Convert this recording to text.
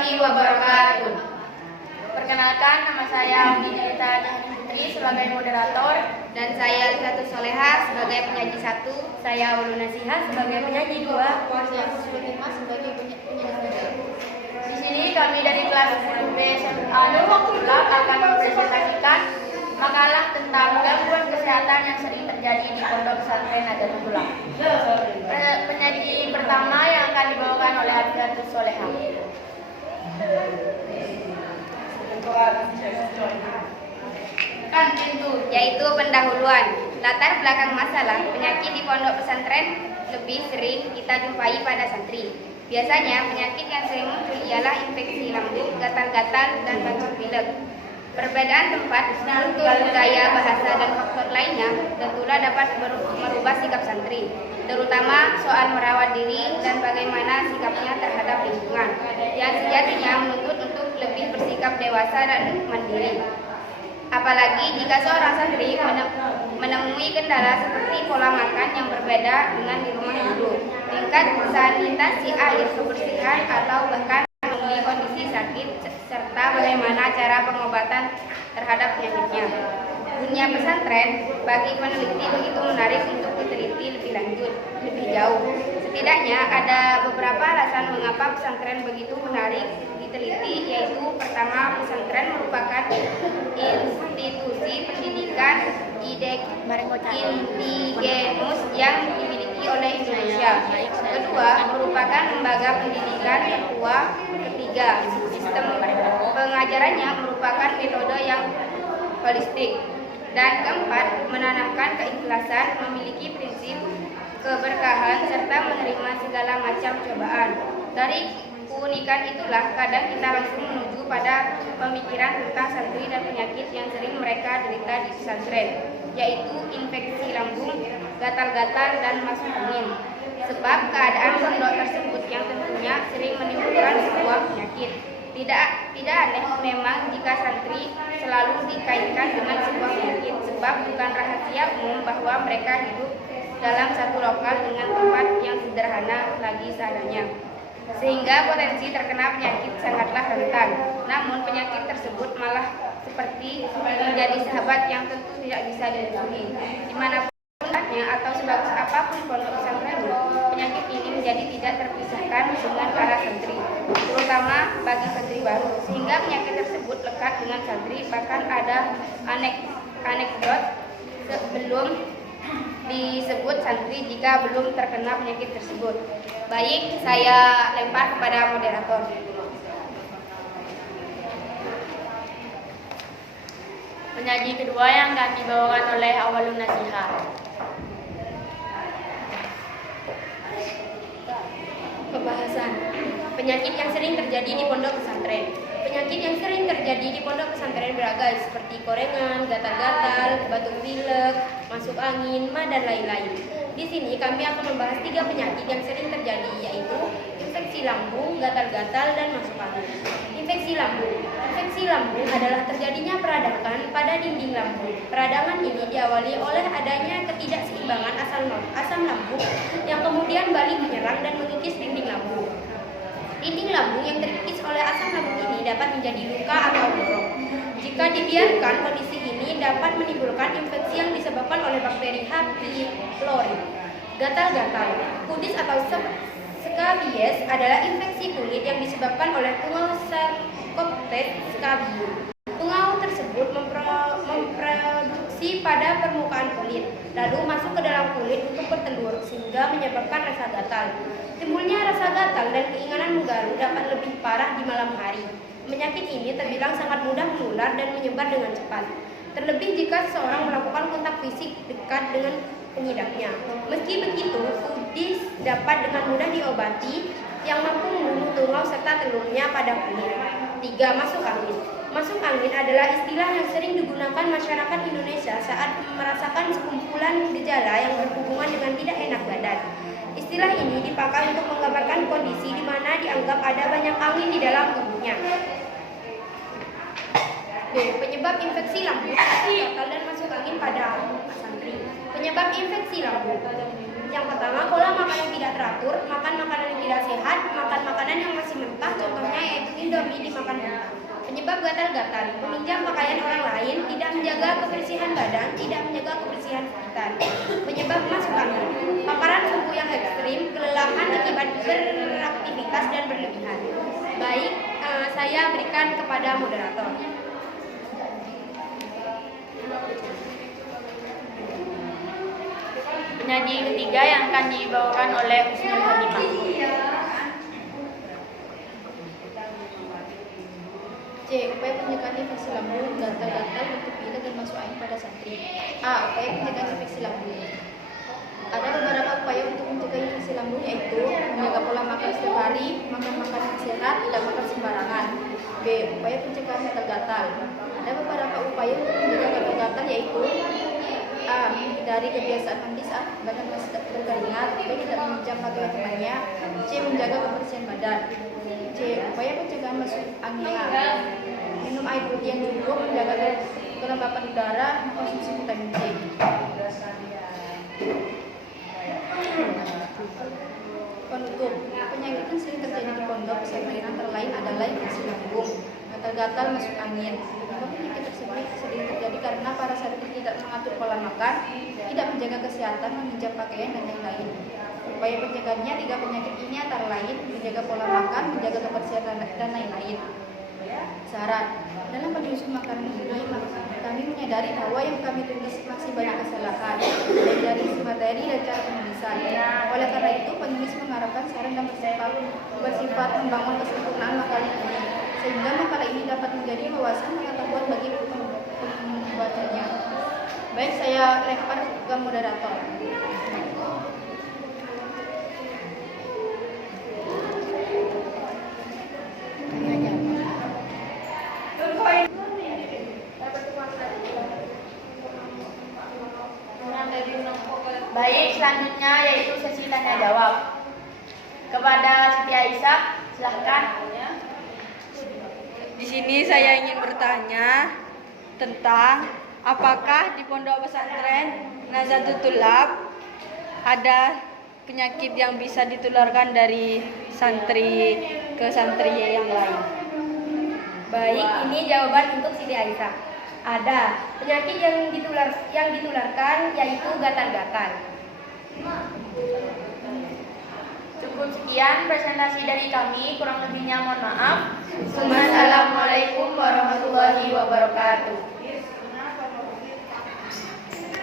warahmatullahi wabarakatuh. Perkenalkan, nama saya Widita Putri sebagai moderator, dan saya Satu Soleha sebagai penyaji 1. Saya Ulu Nasihah sebagai penyaji 2. Saya Sulima sebagai penyaji 3. Di sini kami dari kelas 10B SMA Nurullah akan mempresentasikan makalah tentang gangguan kesehatan yang sering terjadi di Pondok Pesantren Nahdlatul. Penyaji pertama yang akan dibawakan oleh Satu Soleha. Yaitu pendahuluan. Latar belakang masalah penyakit di pondok pesantren lebih sering kita jumpai pada santri. Biasanya penyakit yang sering muncul ialah infeksi lambung, gatal-gatal, dan batuk pilek. Perbedaan tempat, kultur, budaya, bahasa, dan faktor lainnya tentulah dapat merubah sikap santri, terutama soal merawat diri dan bagaimana sikapnya terhadap lingkungan, yang sejatinya menuntut untuk lebih bersikap dewasa dan mandiri. Apalagi jika seorang santri menemui kendala seperti pola makan yang berbeda dengan di rumah dulu, tingkat sanitasi air, kebersihan, atau bahkan menemui kondisi sakit, serta bagaimana cara pengobatan terhadap penyakitnya. Dunia pesantren bagi peneliti begitu menarik untuk diteliti lebih lanjut, lebih jauh. Setidaknya ada beberapa alasan mengapa pesantren begitu menarik diteliti, yaitu pertama, pesantren merupakan institusi pendidikan indigenus yang dimiliki oleh Indonesia. Kedua, merupakan lembaga pendidikan tertua. Ketiga, sistem pengajarannya merupakan metode yang holistik. Dan keempat, menanamkan keikhlasan, memiliki prinsip keberkahan, serta menerima segala macam cobaan. Dari keunikan itulah kadang kita langsung menuju pada pemikiran tentang santri dan penyakit yang sering mereka derita di pesantren, yaitu infeksi lambung, gatal-gatal, dan masuk angin. Sebab keadaan pondok tersebut yang tentunya sering menimbulkan sebuah penyakit. Tidak aneh memang jika santri selalu dikaitkan dengan sebuah penyakit, sebab bukan rahasia umum bahwa mereka hidup dalam satu lokal dengan tempat yang sederhana lagi seadanya, sehingga potensi terkena penyakit sangatlah rentan. Namun penyakit tersebut malah seperti menjadi sahabat yang tentu tidak bisa dimusuhi. Dimanapun atau sebagus apapun pondok pesantren, penyakit ini menjadi tidak terpisahkan dengan para santri, terutama bagi santri baru, sehingga penyakit tersebut lekat dengan santri. Bahkan ada anekdot sebelum disebut santri jika belum terkena penyakit tersebut. Baik, saya lempar kepada moderator. Penyaji kedua yang akan dibawakan oleh Awalun Nasihah. Pembahasan penyakit yang sering terjadi di pondok pesantren. Penyakit yang sering terjadi di pondok pesantren beragam seperti korengan, gatal-gatal, batuk pilek, masuk angin, ma, dan lain-lain. Di sini kami akan membahas 3 penyakit yang sering terjadi, yaitu infeksi lambung, gatal-gatal, dan masuk angin. Infeksi lambung. Infeksi lambung adalah terjadinya peradangan pada dinding lambung. Peradangan ini diawali oleh adanya ketidakseimbangan asam lambung yang kemudian balik menyerang dan mengikis dinding lambung. Dinding lambung yang terkikis oleh asam lambung ini dapat menjadi luka atau borok. Jika dibiarkan, kondisi ini dapat menimbulkan infeksi yang disebabkan oleh bakteri H. pylori. Gatal-gatal. Kudis atau scabies adalah infeksi kulit yang disebabkan oleh tungau Sarcoptes scabium. Tungau tersebut memproduksi pada permukaan kulit, lalu masuk ke dalam kulit untuk bertelur, sehingga menyebabkan rasa gatal. Timbulnya rasa gatal dan keinginan menggaruk dapat lebih parah di malam hari. Penyakit ini terbilang sangat mudah menular dan menyebar dengan cepat, terlebih jika seseorang melakukan kontak fisik dekat dengan pengidapnya. Meski begitu, kudis dapat dengan mudah diobati yang mampu membunuh tungau serta telurnya pada kulit. 3. Masuk angin. Masuk angin adalah istilah yang sering digunakan masyarakat Indonesia saat merasakan sekumpulan gejala yang berhubungan dengan tidak enak badan. Istilah ini dipakai untuk menggambarkan kondisi di mana dianggap ada banyak angin di dalam tubuhnya. Penyebab infeksi lambung, gatal, dan masuk angin pada santri. Penyebab infeksi lambung. Yang pertama, pola makan yang tidak teratur, makan makanan yang tidak sehat, makan makanan makanan yang masih mentah, contohnya yaitu Indomie dimakan mentah. Penyebab gatal-gatal, meminjam pakaian orang lain, tidak menjaga kebersihan badan, tidak menjaga kebersihan sekitar. Penyebab masuk angin, paparan suhu yang ekstrim, kelelahan akibat beraktivitas dan berlebihan. Baik, saya berikan kepada moderator. Penyaji ketiga yang akan dibawakan oleh Husnul Khotimah. C. Upaya pencegahan infeksi lambung, gatal-gatal, batuk pilek dan masuk angin pada santri. A. Upaya pencegahan infeksi lambung. Ada beberapa upaya untuk mencegah infeksi lambung, yaitu menjaga pola makan setiap hari, makan makanan sehat, tidak makan sembarangan. B. Upaya pencegahan gatal-gatal. Ada beberapa upaya untuk mencegah gatal-gatal, yaitu A. Hindari kebiasaan mandi saat badan masih berkeringat. B. Tidak meminjam pakaian temannya. C. Menjaga kebersihan badan. C. Upaya pencegahan masuk angin. Minum air putih yang cukup, menjaga kelembapan udara, mengkonsumsi vitamin C. Penutup. Penyakit yang sering terjadi di pondok pesantren antara lain adalah infeksi lambung, gatal-gatal, masuk angin. Penyebab penyakit tersebut sering terjadi karena para santri tidak mengatur pola makan, tidak menjaga kesehatan, meminjam pakaian, dan lain-lain. Upaya pencegahannya 3 penyakit ini antara lain menjaga pola makan, menjaga kebersihan, dan lain-lain. Syarat. Dalam menyusun makanan ini, kami menyadari bahwa yang kami tulis masih banyak kesalahan, baik dari isi materi dan cara penulisan. Oleh karena itu, penulis mengharapkan saran dan bersifat membangun kesempurnaan makalah ini, sehingga makalah ini dapat menjadi wawasan pengetahuan bagi pembacanya. Baik, saya lempar ke moderator. Baik, selanjutnya yaitu sesi tanya jawab. Kepada Siti Aisyah, silahkan. Di sini saya ingin bertanya tentang apakah di pondok pesantren Nazatul Tulab ada penyakit yang bisa ditularkan dari santri ke santri yang lain. Baik, ini jawaban untuk Siti Aisyah. Ada penyakit yang ditularkan yaitu gatal-gatal. Cukup sekian presentasi dari kami, kurang lebihnya mohon maaf. Wassalamualaikum warahmatullahi wabarakatuh.